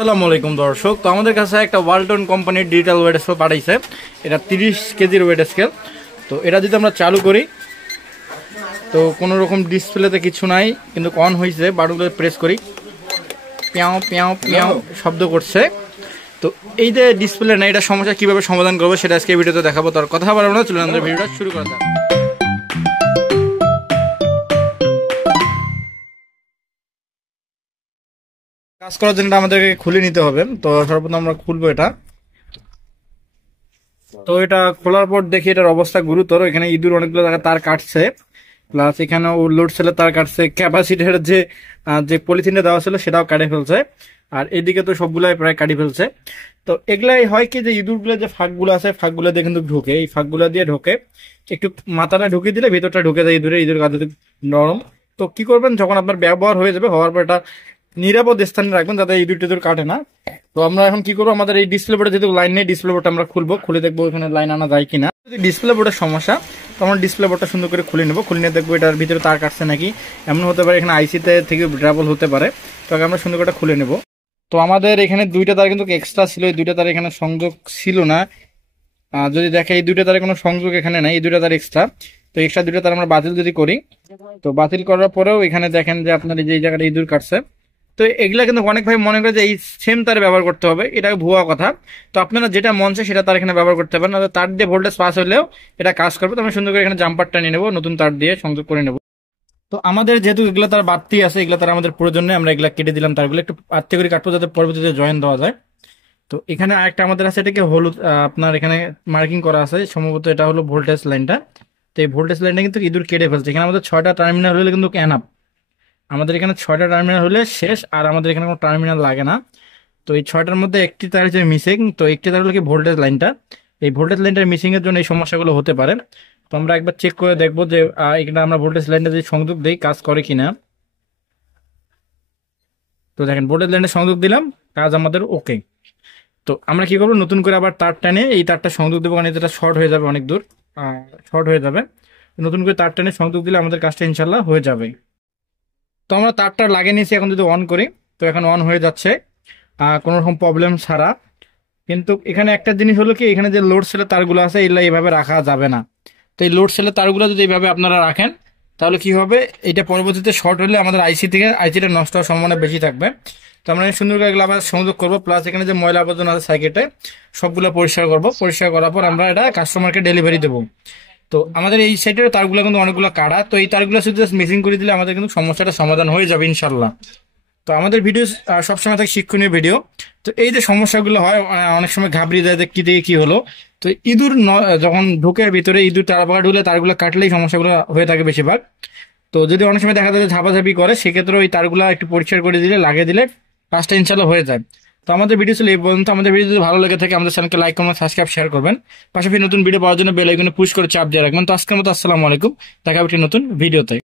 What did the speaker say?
আসসালামু আলাইকুম দর্শক, তো আমাদের কাছে একটা ওয়ালটন কোম্পানির ডিজিটাল ওয়েট স্কেল পাঠাইছে। এটা 30 কেজির ওয়েট স্কেল। তো এটা যদি আমরা চালু করি তো কোনো রকম ডিসপ্লেতে কিছু নাই, কিন্তু অন হয়েছে। বাটনগুলো প্রেস করি, পিয়াও পিয়াও পিয়াও শব্দ করছে। তো এই যে ডিসপ্লে নাই, এটা সমস্যা কীভাবে সমাধান করবো সেটা আজকে ভিডিওতে দেখাবো। তার কথা বলবো না, চলুন আমাদের ভিডিওটা শুরু করা যাক। কাজ করার জন্য আমাদেরকে খুলে নিতে হবে। তো সর্বপ্রথম আমরা খুলবো এটা। তো এটা খোলার পর দেখি এটার অবস্থা গুরুতর। এখানে ইঁদুর অনেকগুলো জায়গায় তার কাটছে, প্লাস এখানে লোড সেলের তার কাটছে, ক্যাপাসিটির যে যে পলিথিনটা দেওয়া ছিল সেটাও কাটে ফেলছে, আর এদিকে তো সবগুলাই প্রায় কাটি ফেলছে। তো এগুলাই হয় কি, যে ইঁদুরগুলো যে ফাঁকগুলো আছে ফাঁকগুলো দিয়ে কিন্তু ঢুকে, এই ফাঁকগুলো দিয়ে ঢোকে। একটু মাথাটা ঢুকিয়ে দিলে ভিতরটা ঢুকে যায় ইঁদুর কাঁধে নরম। তো কি করবেন, যখন আপনার ব্যবহার হয়ে যাবে, হওয়ার পর এটা নিরাপদ স্থানে রাখবেন যাতে ইঁদুর টিঁদুর কাটে না। তো আমরা এখন কি করবো, আমাদের এই ডিসপ্লে বোর্ডে যেহেতু লাইন নেই, ডিসপ্লে বোর্ডটা আমরা খুলবো, খুলে দেখবো এখানে লাইন আনা যায় কিনা। যদি ডিসপ্লে বোর্ডের সমস্যা, তো আমরা ডিসপ্লে বোর্ডটা সুন্দর করে খুলে নেবো। খুলে নিয়ে দেখবো এটার ভিতরে তার কাটছে নাকি। এমন হতে পারে এখানে আইসিতে থেকে ট্রাবল হতে পারে। তো আগে আমরা সুন্দর করে খুলে নেবো। তো আমাদের এখানে দুইটা তার কিন্তু এক্সট্রা ছিল, এই দুইটা তার এখানে সংযোগ ছিল না। যদি দেখে এই দুইটা তারের কোনো সংযোগ এখানে নাই, এই দুইটা তার এক্সট্রা। তো এক্সট্রা দুইটা তার আমরা বাতিল যদি করি, তো বাতিল করার পরেও এখানে দেখেন যে আপনার এই যে জায়গাটা ইঁদুর কাটছে। তো এগুলা কিন্তু অনেক ভাই মনে করে যে এই সেম তার ব্যবহার করতে হবে, এটা ভুয়া কথা। তো আপনারা যেটা মন চায় সেটা তার এখানে ব্যবহার করতে পারেন, তার দিয়ে ভোল্টেজ পাস হলেও এটা কাজ করবে। তো আমি সুন্দর করে এখানে জাম্পারটা নিয়ে নেবো, নতুন তার দিয়ে সংযোগ করে নেবো। তো আমাদের যেহেতু এগুলো তার বাড়তি আছে, এগুলো তার আমাদের প্রয়োজন নেই, আমরা এগুলা কেটে দিলাম। তারগুলো একটু আত্তে করে কাটবো যাতে পরবর্তীতে জয়েন দেওয়া যায়। তো এখানে আরেকটা আমাদের আছে, এটাকে হলুদ আপনার এখানে মার্কিং করা আছে, সম্ভবত এটা হলো ভোল্টেজ লাইনটা। তো এই ভোল্টেজ লাইনটা কিন্তু ইঁদুর কেটে ফেলছে। এখানে আমাদের 6টা টার্মিনাল হলে কিন্তু এনাফ, আমাদের এখানে 6টা টার্মিনাল হলে শেষ, আর আমাদের এখানে কোনো টার্মিনাল লাগে না। তো এই 6টার মধ্যে একটি তার হচ্ছে মিসিং। তো একটি তার হলো কি ভোল্টেজ লাইনটা, এই ভোল্টেজ লাইনটার মিসিং এর জন্য এই সমস্যাগুলো হতে পারে। তো আমরা একবার চেক করে দেখবো যে এখানে আমরা ভোল্টেজ লাইনটা যদি সংযোগ দিই কাজ করে কিনা। তো দেখেন ভোল্টেজ লাইনটা সংযোগ দিলাম, কাজ আমাদের ওকে। তো আমরা কি করবো, নতুন করে আবার তার টেনে এই তারটা সংযোগ দেবো, কারণ এটা শর্ট হয়ে যাবে, অনেক দূর শর্ট হয়ে যাবে। নতুন করে তার টেনে সংযোগ দিলে আমাদের কাজটা ইনশাল্লাহ হয়ে যাবে। তো আমরা তারটা লাগিয়ে নিয়েছি, এখন যদি অন করি তো এখন অন হয়ে যাচ্ছে কোনো রকম প্রবলেম ছাড়া। কিন্তু এখানে একটা জিনিস হলো কি, এখানে যে লোড সেলের তারগুলো আছে এগুলো এইভাবে রাখা যাবে না। তো এই লোড সেলের তারগুলো যদি এইভাবে আপনারা রাখেন তাহলে কি হবে, এটা পরবর্তীতে শর্ট হলে আমাদের আইসিটা নষ্ট হওয়ার সম্ভাবনা বেশি থাকবে। তো আমরা সুন্দর করে এগুলো আবার সংযোগ করবো, প্লাস এখানে যে ময়লা আবর্জনা আছে সার্কিটে সবগুলো পরিষ্কার করবো। পরিষ্কার করার পর আমরা এটা কাস্টমারকে ডেলিভারি দেবো। তো আমাদের এই সাইডের তারগুলো কিন্তু অনেকগুলো কাটা, তো এই তারগুলো শুধু জাস্ট মিসিং করে দিলে আমাদের কিন্তু সমস্যাটা সমাধান হয়ে যাবে ইনশাল্লাহ। তো আমাদের ভিডিও সবসময় থাকে শিক্ষণীয় ভিডিও। তো এই যে সমস্যাগুলো হয়, অনেক সময় ঘাবড়িয়ে যায় যে কি দিয়ে কি হলো। তো ইঁদুর যখন ঢুকে ভিতরে, ইঁদুর তার পাকা ঢুলে তারগুলো কাটলেই সমস্যাগুলো হয়ে থাকে বেশিরভাগ। তো যদি অনেক সময় দেখা যায় যে ঝাপাঝাপি করে, সেক্ষেত্রে ওই তারগুলো একটু পরিষ্কার করে দিলে, লাগিয়ে দিলে কাজটা ইনশাল্লাহ হয়ে যায়। তো আমাদের ভিডিও ছিল এই পর্যন্ত। আমাদের ভিডিও যদি ভালো লেগে থাকে আমাদের চ্যানেলকে লাইক কমেন্ট সাবস্ক্রাইব শেয়ার করবেন, পাশাপাশি নতুন ভিডিও পাওয়ার জন্য বেল আইকনে পুশ করে চাপ দিয়ে রাখবেন। তো আজকের মতো আসসালামু আলাইকুম, দেখা হবে একটি নতুন ভিডিওতে।